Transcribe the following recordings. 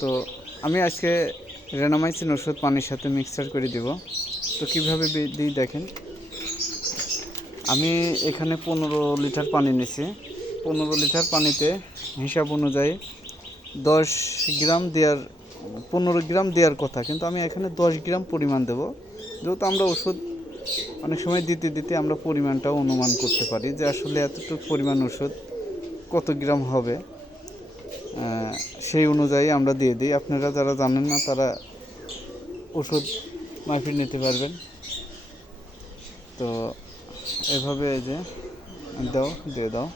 তো আমি আজকে রেনামাইসিন ওষুধ পানির সাথে মিক্সচার করে দেব। তো কীভাবে দিই দেখেন। আমি এখানে 15 লিটার পানি নিয়েছি। 15 লিটার পানিতে হিসাব অনুযায়ী 10 গ্রাম দেওয়ার 15 গ্রাম দেওয়ার কথা, কিন্তু আমি এখানে 10 গ্রাম পরিমাণ দেব। যেহেতু আমরা ওষুধ অনেক সময় দিতে দিতে আমরা পরিমাণটাও অনুমান করতে পারি যে আসলে এতটুকু পরিমাণ ওষুধ কত গ্রাম হবে, সেই অনুযায়ী আমরা দিয়ে দিই। আপনারা যারা জানেন না তারা ওষুধ মাপিয়ে নিতে পারবেন। তো এভাবে এই যে দাও, দিয়ে দাও,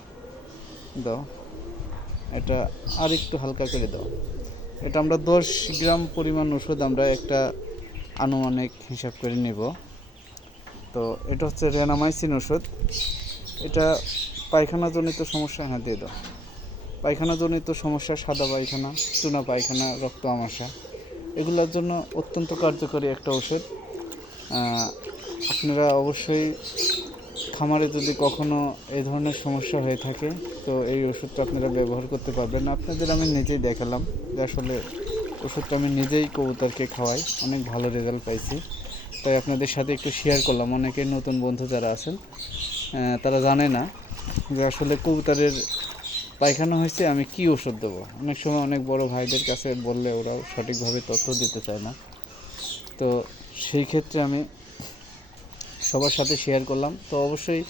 এটা আর একটু হালকা করে দাও। এটা আমরা 10 গ্রাম পরিমাণ ওষুধ আমরা একটা আনুমানিক হিসাব করে নেব। তো এটা হচ্ছে রেনামাইসিন ওষুধ। এটা পায়খানাজনিত সমস্যা, হ্যাঁ দিয়ে দাও। পায়খানাজনিত সমস্যা, সাদা পায়খানা, চুনা পায়খানা, রক্ত আমাশা, এগুলোর জন্য অত্যন্ত কার্যকরী একটা ওষুধ। আপনারা অবশ্যই খামারে যদি কখনো এই ধরনের সমস্যা হয়ে থাকে তো এই ওষুধটা আপনারা ব্যবহার করতে পারবেন। আপনাদের আমি নিজেই দেখালাম যে আসলে ওষুধটা আমি নিজেই কবুতরকে খাওয়াই, অনেক ভালো রেজাল্ট পাইছি। তাই আপনাদের সাথে একটু শেয়ার করলাম। অনেকেই নতুন বন্ধু যারা আছেন তারা জানে না যে আসলে কবুতরের পায়খানা হয়েছে আমি কি ওষুধ দেবো। অনেক সময় অনেক বড় ভাইদের কাছে বললে ওরা সঠিকভাবে তথ্য দিতে চায় না। তো সেই ক্ষেত্রে আমি সবার সাথে শেয়ার করলাম। তো অবশ্যই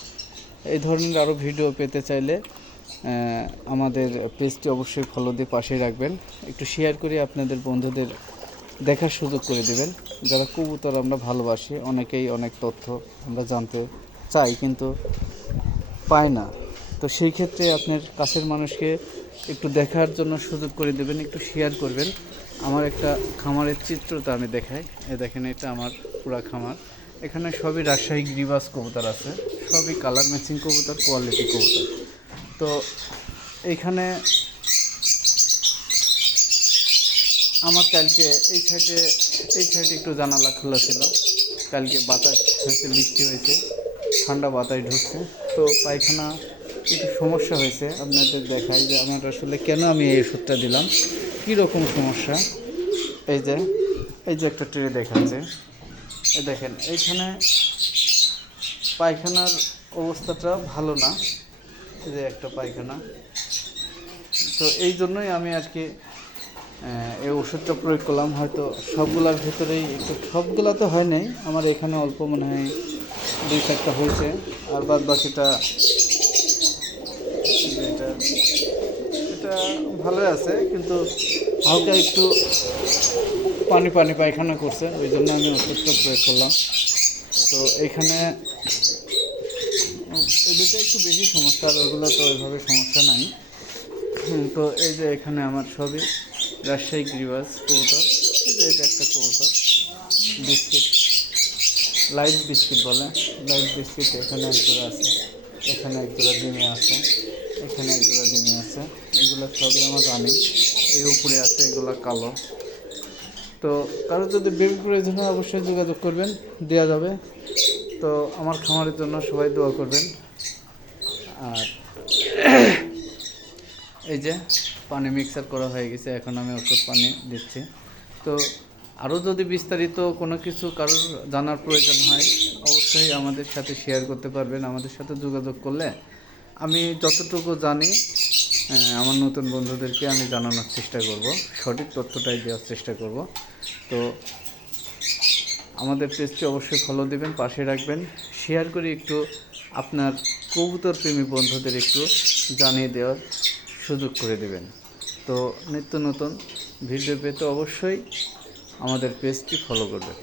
এই ধরনের আরও ভিডিও পেতে চাইলে আমাদের পেজটি অবশ্যই ফলো দিয়ে পাশে রাখবেন। একটু শেয়ার করে আপনাদের বন্ধুদের দেখার সুযোগ করে দেবেন। যারা কবুতর আমরা ভালোবাসি, অনেকেই অনেক তথ্য আমরা জানতে চাই কিন্তু পায় না। তো সেই ক্ষেত্রে আপনার কাছের মানুষকে একটু দেখার জন্য সুযোগ করে দেবেন, একটু শেয়ার করবেন। আমার একটা খামারের চিত্রটা আমি দেখাই। দেখেন, এটা আমার পুরা খামার। এখানে সবই রাজশাহী গ্রিবাস কবুতর আছে, সবই কালার ম্যাচিং কবুতর, কোয়ালিটি কবুতর। তো এইখানে আমার কালকে এই সাইডে একটু জানালা খোলা ছিল। কালকে বাতাস হয়েছে, বৃষ্টি হয়েছে, ঠান্ডা বাতাস ঢুকছে। তো পায়খানা একটু সমস্যা হয়েছে। আপনাদের দেখাই যে আমার আসলে কেন আমি এই ওষুধটা দিলাম, কীরকম সমস্যা। এই যে একটা ট্রে দেখাচ্ছে, এই দেখেন এইখানে পায়খানার অবস্থাটা ভালো না। এই যে একটা পায়খানা। তো এই জন্যই আমি আর কি এই ওষুধটা প্রয়োগ করলাম। হয়তো সবগুলোর ভেতরেই একটু, সবগুলো তো হয় নাই, আমার এখানে অল্প মনে হয় 2-4টা হয়েছে, আর বাদ বাকিটা এটা ভালোই আছে, কিন্তু হালকা একটু পানি পায়খানা করছে, ওই জন্য আমি ওষুধটা প্রয়োগ করলাম। তো এইখানে এদিকে একটু বেশি সমস্যা, আর ওইগুলো তো ওইভাবে সমস্যা নাই। তো এই যে এখানে আমার সবই রাজশাহী গ্রিবাস কবুতর। এটা একটা কবুতর, বিস্কিট, লাইট বিস্কিট বলে, লাইট বিস্কিট। এখানে এক জোড়া আছে, এখানে এক জোড়া ডিমে আছে, এখানে এক জোড়া ডিমে আছে। এগুলো সবই আমার রানি। এই উপরে আছে, এগুলো কালো। তো কারো যদি বেবি প্রয়োজন হয় অবশ্যই যোগাযোগ করবেন, দেওয়া যাবে। তো আমার খামারের জন্য সবাই দোয়া করবেন। আর এই যে পানি মিক্সার করা হয়ে গেছে, এখন আমি ওষুধ পানি দিচ্ছি। তো আরও যদি বিস্তারিত কোনো কিছু কারোর জানার প্রয়োজন হয় অবশ্যই আমাদের সাথে শেয়ার করতে পারবেন। আমাদের সাথে যোগাযোগ করলে আমি যতটুকু জানি আমার নতুন বন্ধুদেরকে আমি জানানোর চেষ্টা করব, সঠিক তথ্যটাই দেওয়ার চেষ্টা করব। তো আমাদের পেজটি অবশ্যই ফলো দেবেন, পাশে রাখবেন, শেয়ার করে একটু আপনার কবুতর প্রেমী বন্ধুদের একটু জানিয়ে দেওয়ার সুযোগ করে দেবেন। তো নিত্য নতুন ভিডিও পেতে অবশ্যই আমাদের পেজটি ফলো করবেন।